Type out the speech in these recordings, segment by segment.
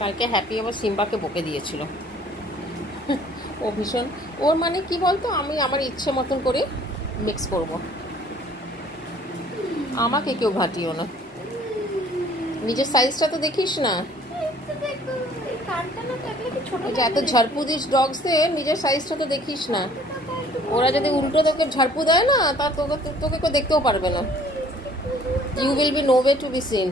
কালকে হ্যাপি আবার সিম্বাকে বকে দিয়েছিল। ও ভীষণ, ওর মানে কি বলতো, আমি আমার ইচ্ছে মতন করে মিক্স করব, আমাকে কেউ ঘাটিও না। নিজের সাইজটা তো দেখিস না, এত ঝাড়পু দিস ডগসদের, নিজের সাইজটা তো দেখিস না। ওরা যদি উল্টো তোকে ঝাড়পু দেয় না, তা তোকে তোকে কেউ দেখতেও পারবে না। You will be no way to be seen.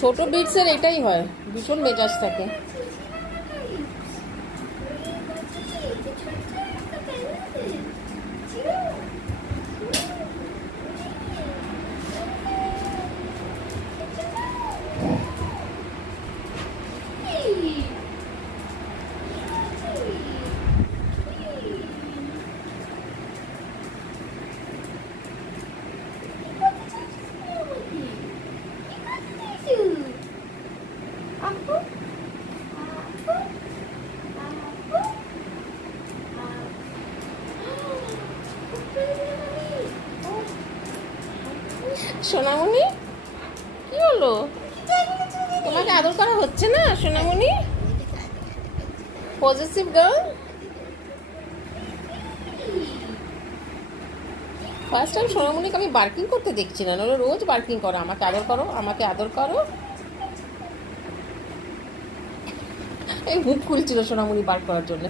ছোট ব্রিডসের এটাই হয়, ভীষণ মেজাজ থাকে। সোনামণি কি হলো, তোমাকে আদর করা হচ্ছে না সোনামণি? Positive girl. ফার্স্ট টাইম সোনামণিকে আমি বার্কিং করতে দেখছি না, ওরা রোজ বার্কিং করো, আমাকে আদর করো, আমাকে আদর করো। এই মুখ খুলছিল সোনামণি বার করার জন্য।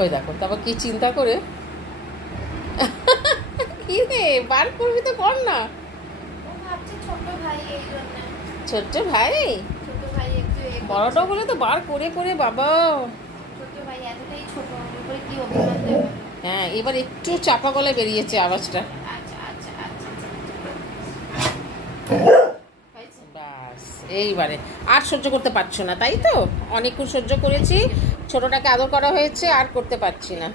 ওই দেখো তারপর কি চিন্তা করে, কি রে বার করবি তো কর না। ছোট্ট ভাই, বড়টা বলে তো বার করে করে বাবা। হ্যাঁ এবার একটু চাপা গলায় বেরিয়েছে আওয়াজটা। ব্যাস এইবারে আর সহ্য করতে পারছো না তাই তো? অনেকক্ষণ সহ্য করেছি, ছোটটাকে আদর করা হয়েছে, আর করতে পারছি না।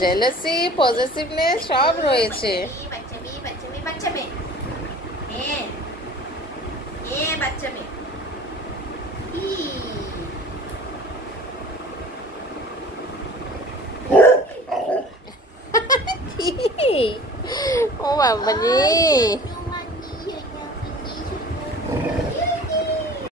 জেলাসি, পজেসিভনেস সব রয়েছে। ও বাবা রে,